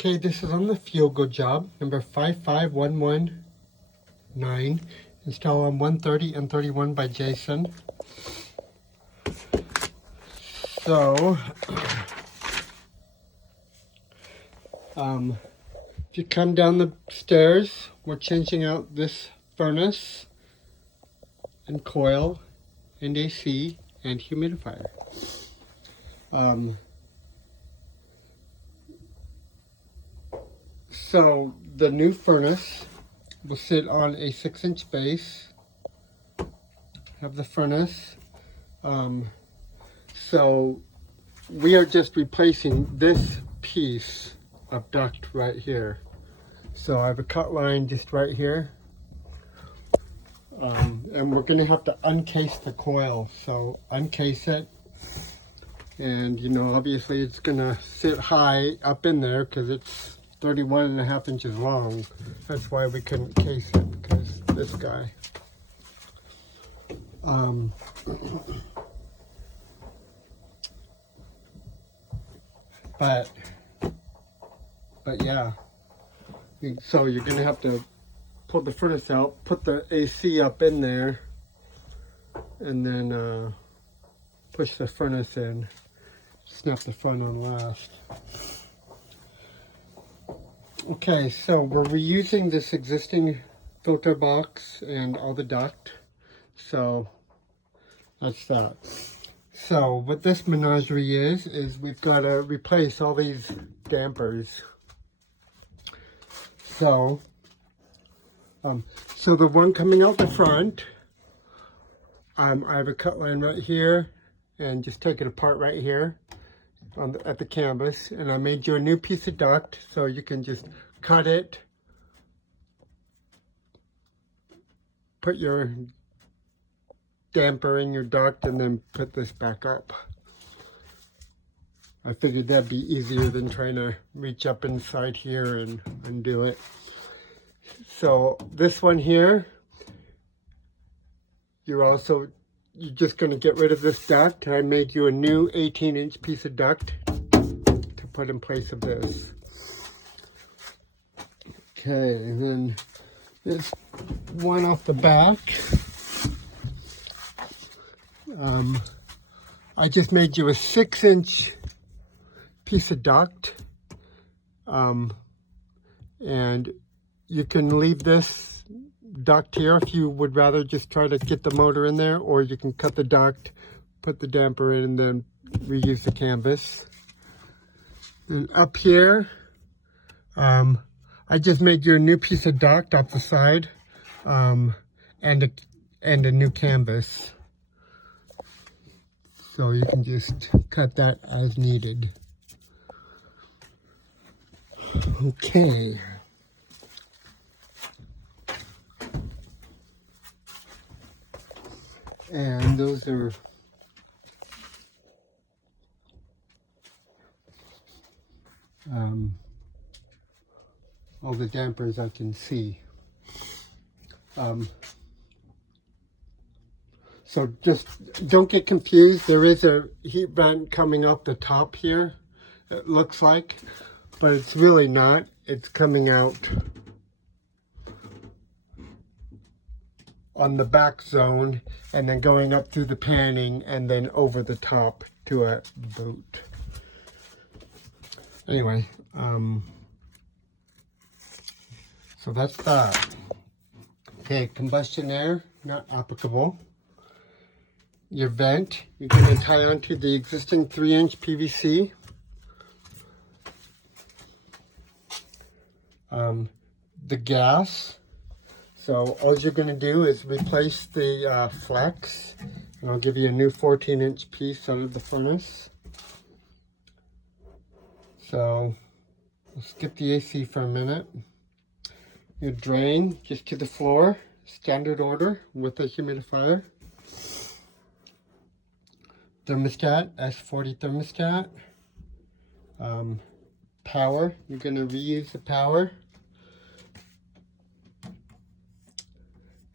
Okay, this is on the Fugal job, number 55119. Install on 130 and 31 by Jason. So, if you come down the stairs, we're changing out this furnace and coil and AC and humidifier. So the new furnace will sit on a 6-inch base. Have the furnace. So we are just replacing this piece of duct right here. So I have a cut line just right here. And we're going to have to uncase the coil. So uncase it. And you know, obviously it's going to sit high up in there because it's 31.5 inches long. That's why we couldn't case it, because this guy. But yeah. So you're going to have to pull the furnace out, put the AC up in there, and then push the furnace in. Snap the front on last. Okay, so we're reusing this existing filter box and all the duct. So that's that. So what this menagerie is we've got to replace all these dampers. So the one coming out the front, I have a cut line right here, and just take it apart right here at the canvas, and I made you a new piece of duct, so you can just cut it, put your damper in your duct, and then put this back up. I figured that'd be easier than trying to reach up inside here and undo it. So this one here, you're just going to get rid of this duct. I made you a new 18-inch piece of duct to put in place of this. Okay, and then this one off the back. I just made you a 6-inch piece of duct. And you can leave this duct here if you would rather just try to get the motor in there, or you can cut the duct, put the damper in, and then reuse the canvas. And up here, I just made you a new piece of duct off the side, and a new canvas. So you can just cut that as needed. Okay. And those are all the dampers I can see. So just don't get confused. There is a heat vent coming up the top here, it looks like, but it's really not. It's coming out on the back zone and then going up through the panning and then over the top to a boot. Anyway, so that's that. Okay, combustion air, not applicable. Your vent, you're going to tie onto the existing 3-inch PVC. The gas. So all you're going to do is replace the flex, and I'll give you a new 14-inch piece out of the furnace. So we'll skip the AC for a minute. Your drain just to the floor, standard order with a humidifier. Thermostat, S40 thermostat. Power, you're going to reuse the power.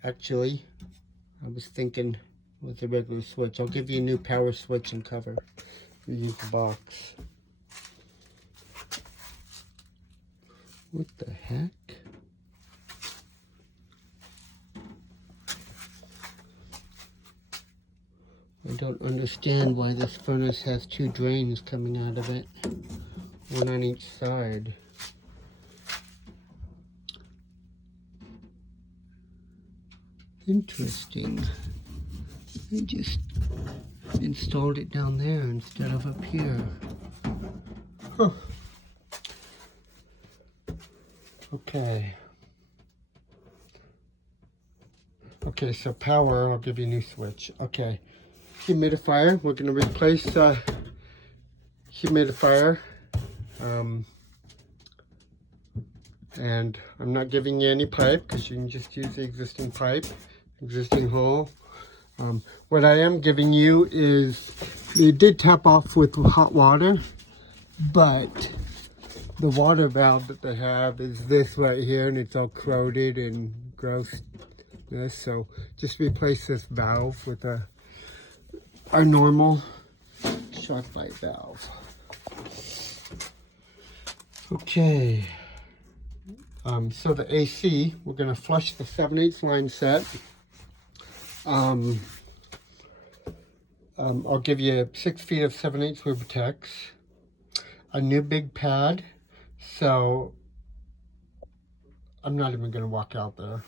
Actually, I was thinking with a regular switch. I'll give you a new power switch and cover. Reuse the box. What the heck? I don't understand why this furnace has two drains coming out of it, one on each side. Interesting. I just installed it down there instead of up here. Huh. Okay. Okay, so power, I'll give you a new switch. Okay. Humidifier, we're going to replace humidifier. And I'm not giving you any pipe because you can just use the existing pipe, existing hole. What I am giving you is, you did tap off with hot water, but the water valve that they have is this right here, and it's all corroded and gross. So just replace this valve with our normal shark bite valve. Okay. So the AC, we're going to flush the 7/8 line set. I'll give you 6 feet of 7/8 Lubritex, a new big pad, so I'm not even going to walk out there.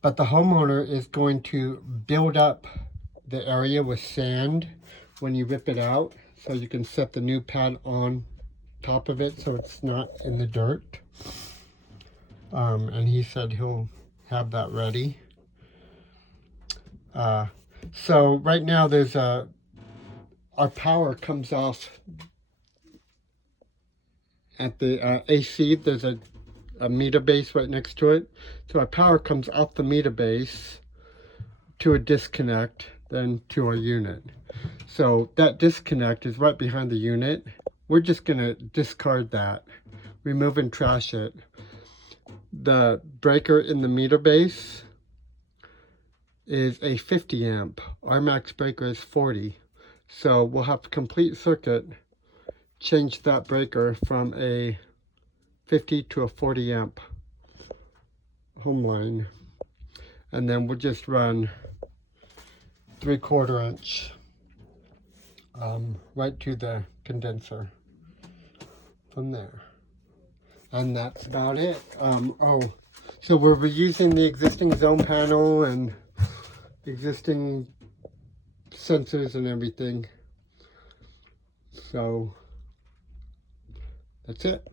But the homeowner is going to build up the area with sand when you rip it out, so you can set the new pad on top of it so it's not in the dirt. And he said he'll have that ready. So right now there's our power comes off at the AC. There's a meter base right next to it. So our power comes off the meter base to a disconnect, then to our unit. So that disconnect is right behind the unit. We're just going to discard that, remove and trash it. The breaker in the meter base is a 50 amp. Our max breaker is 40. So we'll have to complete circuit, change that breaker from a 50 to a 40 amp home line. And then we'll just run 3/4 inch right to the condenser from there. And that's about it. So we're reusing the existing zone panel and existing sensors and everything. So that's it.